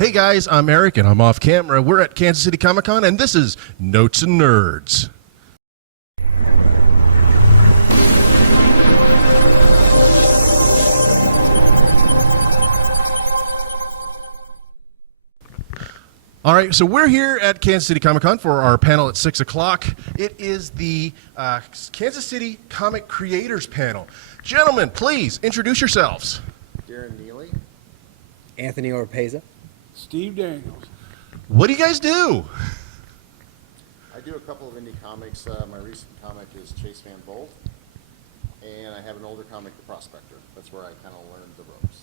Hey guys, I'm Eric and I'm off camera. We're at Kansas City Comic Con and this is Notes and Nerds. All right, so we're here at Kansas City Comic Con for our panel at 6 o'clock. It is the Kansas City Comic Creators Panel. Gentlemen, please introduce yourselves. Darren Neely. Anthony Oropeza. Steve Daniels. What do you guys do? I do a couple of indie comics. My recent comic is Chase Van Bolt, and I have an older comic, The Prospector. That's where I kind of learned the ropes.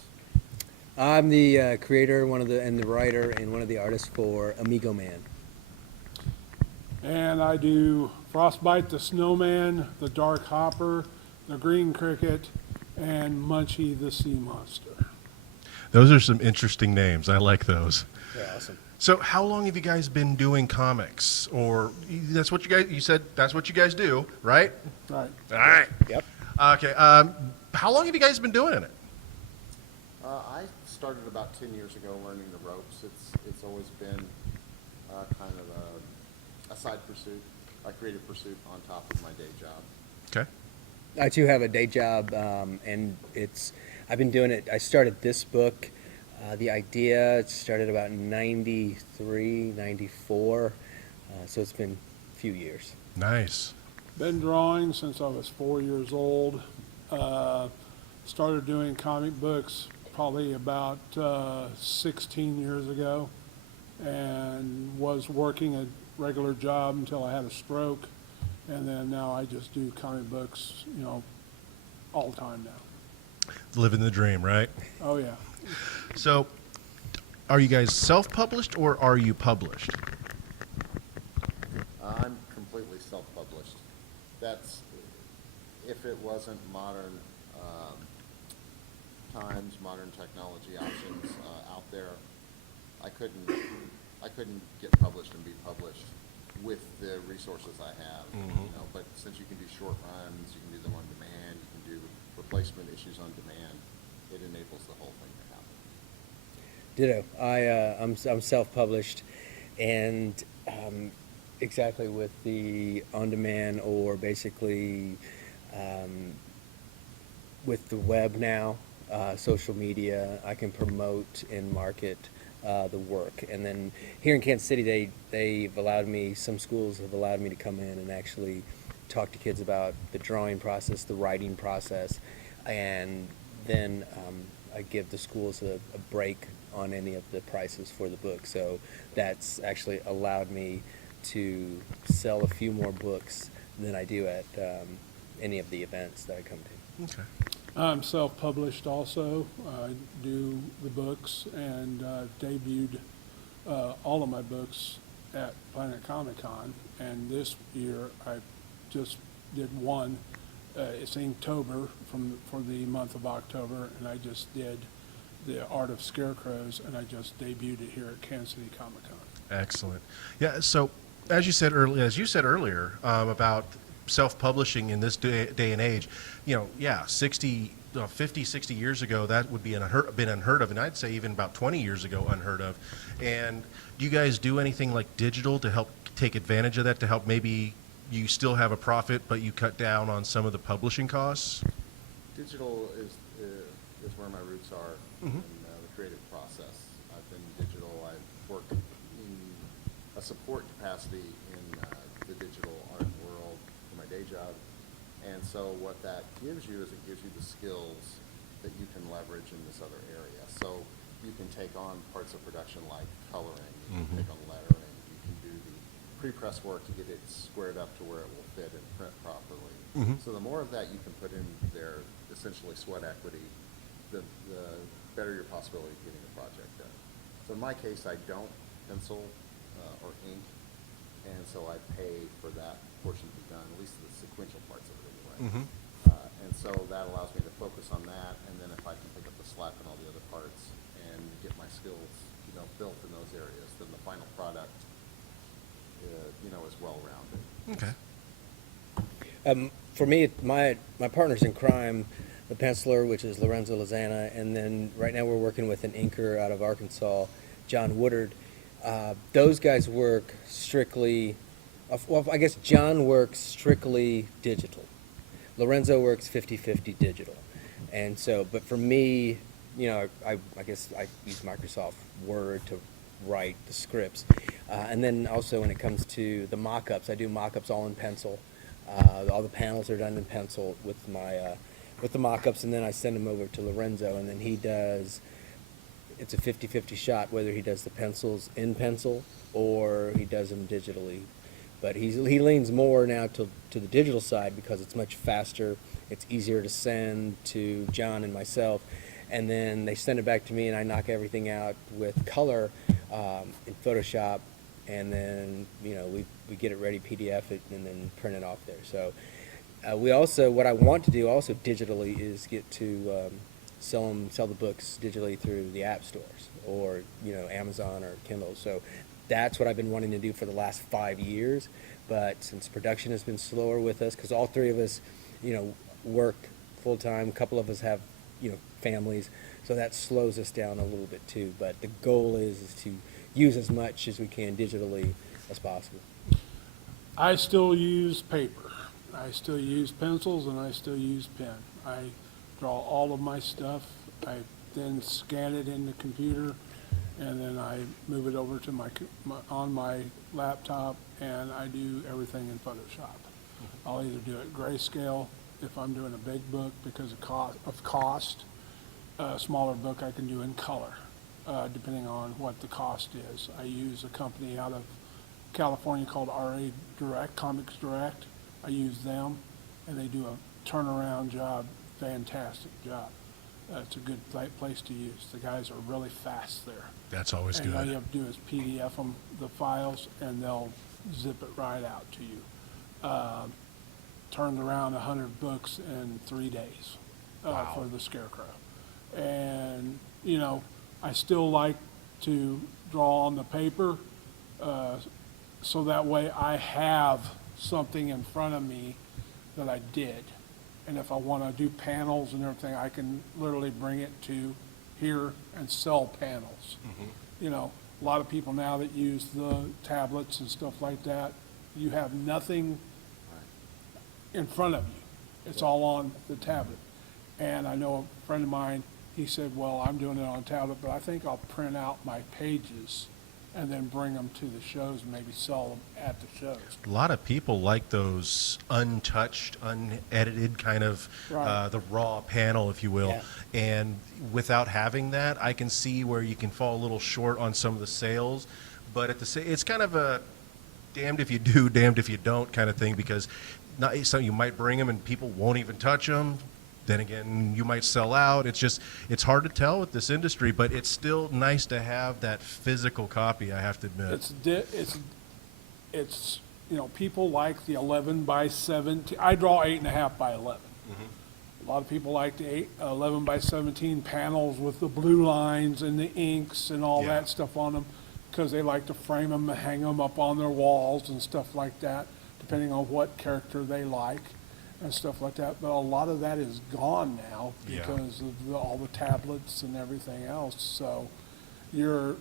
I'm the creator, and the writer, and one of the artists for Amigo Man. And I do Frostbite the Snowman, the Dark Hopper, the Green Cricket, and Munchie the Sea Monster. Those are some interesting names. I like those. Yeah, awesome. So how long have you guys been doing comics? Or that's what you said that's what you guys do, right? Right. All right. Yep. Okay. How long have you guys been doing it? I started about 10 years ago learning the ropes. It's always been kind of a side pursuit, a creative pursuit on top of my day job. Okay. I too have a day job, and I've been doing it. I started this book. The idea started about 93, 94, so it's been a few years. Nice. Been drawing since I was 4 years old. Started doing comic books probably about 16 years ago, and was working a regular job until I had a stroke, and then now I just do comic books, all the time now. Living the dream, right? Oh yeah. So, are you guys self-published or are you published? I'm completely self-published. That's, if it wasn't modern times, modern technology options out there, I couldn't get published and be published with the resources I have. But since you can do short runs, you can do them on demand, you can do replacement issues on demand, it enables the whole thing to happen. Ditto. I'm self-published, and exactly with the on-demand or basically with the web now, social media, I can promote and market the work. And then here in Kansas City, some schools have allowed me to come in and actually talk to kids about the drawing process, the writing process, and then I give the schools a break on any of the prices for the book. So that's actually allowed me to sell a few more books than I do at any of the events that I come to. Okay. I'm self-published also. I do the books, and debuted all of my books at Planet Comic Con, and this year I just did one. It's Inktober for the month of October, and I just did The Art of Scarecrows, and I just debuted it here at Kansas City Comic Con. Excellent. Yeah. So, as you said earlier about self-publishing in this day and age, 50, 60 years ago, that would be been unheard of, and I'd say even about 20 years ago, unheard of. And do you guys do anything like digital to help take advantage of that, to help maybe you still have a profit, but you cut down on some of the publishing costs? Digital is where my roots are in the creative process. I've been digital. I've worked in a support capacity in the digital art world for my day job. And so what that gives you is it gives you the skills that you can leverage in this other area. So you can take on parts of production like coloring, you can take on lettering, you can do the pre-press work to get it squared up to where it will fit and print properly. So the more of that you can put in there, essentially sweat equity, the better your possibility of getting a project done. So in my case, I don't pencil or ink, and so I pay for that portion to be done, at least the sequential parts of it anyway. And so that allows me to focus on that, and then if I can pick up the slack on all the other parts and get my skills, built in those areas, then the final product, is well-rounded. Okay. For me, my partners in crime, the penciler, which is Lorenzo Lozana, and then right now we're working with an inker out of Arkansas John Woodard. Those guys work strictly, well, I guess John works strictly digital. Lorenzo works 50-50 digital. And so, but for me, you know, I guess I use Microsoft Word to write the scripts. And then also when it comes to the mock-ups, I do mock-ups all in pencil. All the panels are done in pencil with the mock-ups, and then I send them over to Lorenzo, and then he does, it's a 50-50 shot whether he does the pencils in pencil or he does them digitally. But he leans more now to the digital side because it's much faster. It's easier to send to John and myself. And then they send it back to me, and I knock everything out with color in Photoshop. And then, you know, we get it ready, PDF it, and then print it off there. So we also, what I want to do also digitally is get to sell the books digitally through the app stores or, you know, Amazon or Kindle. So that's what I've been wanting to do for the last 5 years. But since production has been slower with us, because all three of us, you know, work full time, a couple of us have, you know, families, so that slows us down a little bit too. But the goal is to use as much as we can digitally as possible. I still use paper. I still use pencils, and I still use pen. I draw all of my stuff. I then scan it in the computer, and then I move it over to on my laptop, and I do everything in Photoshop. I'll either do it grayscale if I'm doing a big book because of cost. A smaller book I can do in color, depending on what the cost is. I use a company out of California called RA Direct, Comics Direct. I use them, and they do a turnaround job, fantastic job. It's a good place to use. The guys are really fast there. That's always And all you good. have to do is PDF them, the files, and they'll zip it right out to you. Turned around 100 books in 3 days Wow. for the Scarecrow. And, you know, I still like to draw on the paper, so that way I have something in front of me that I did. And if I want to do panels and everything, I can literally bring it to here and sell panels. You know, a lot of people now that use the tablets and stuff like that, you have nothing in front of you. It's all on the tablet. And I know a friend of mine, he said, well, I'm doing it on a tablet, but I think I'll print out my pages and then bring them to the shows and maybe sell them at the shows. A lot of people like those untouched, unedited kind of Right. the raw panel, if you will. Yeah. And without having that, I can see where you can fall a little short on some of the sales. But it's kind of a damned if you do, damned if you don't kind of thing, because so you might bring them and people won't even touch them. Then again, you might sell out. It's hard to tell with this industry, but it's still nice to have that physical copy, I have to admit. It's you know, people like the 11 by 17. I draw 8.5 by 11. A lot of people like the 11 by 17 panels with the blue lines and the inks and all Yeah. that stuff on them because they like to frame them and hang them up on their walls and stuff like that, depending on what character they like and stuff like that. But a lot of that is gone now Yeah. because of all the tablets and everything else. So you're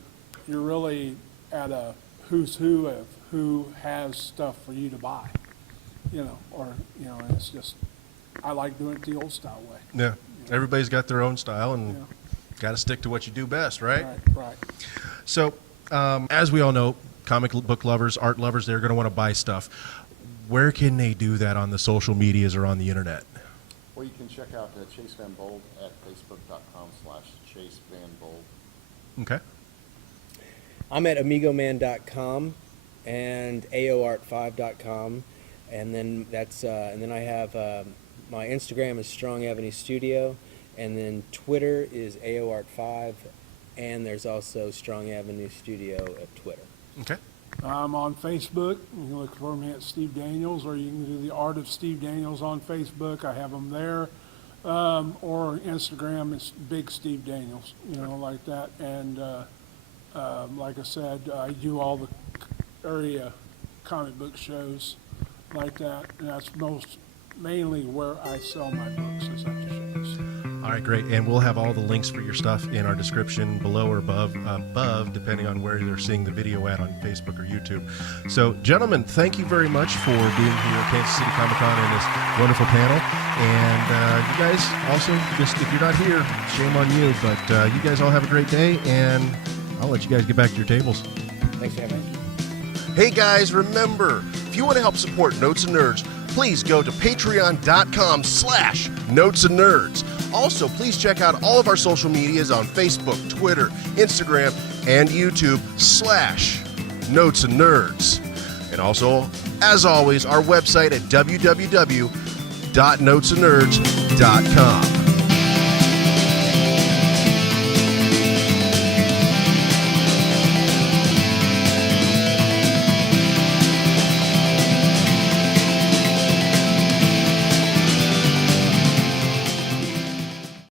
really at a who's who of who has stuff for you to buy, you know, or, you know, and it's just, I like doing it the old style way. Yeah, everybody's got their own style, and Yeah. got to stick to what you do best, right? Right. So, as we all know, comic book lovers, art lovers, they're going to want to buy stuff. Where can they do that on the social medias or on the internet? Well, you can check out Chase Van Bold at facebook.com/Chase Van Bold. Okay. I'm at amigoman.com and aoart5.com, and then and then I have my Instagram is Strong Avenue Studio, and then Twitter is aoart5, and there's also Strong Avenue Studio at Twitter. Okay. I'm on Facebook. You can look for me at Steve Daniels, or you can do the Art of Steve Daniels on Facebook. I have them there. Or Instagram is Big Steve Daniels, you know, like that. And like I said, I do all the area comic book shows like that. And that's mainly where I sell my books is at the shows. All right, great. And we'll have all the links for your stuff in our description below or above, depending on where they're seeing the video at on Facebook or YouTube. So, gentlemen, thank you very much for being here at Kansas City Comic-Con in this wonderful panel. And you guys also, just if you're not here, shame on you. But you guys all have a great day, and I'll let you guys get back to your tables. Thanks for having me. Hey guys, remember, if you want to help support Notes and Nerds, please go to patreon.com/Notes and Nerds. Also, please check out all of our social medias on Facebook, Twitter, Instagram, and YouTube /Notes and Nerds. And also, as always, our website at www.notesandnerds.com.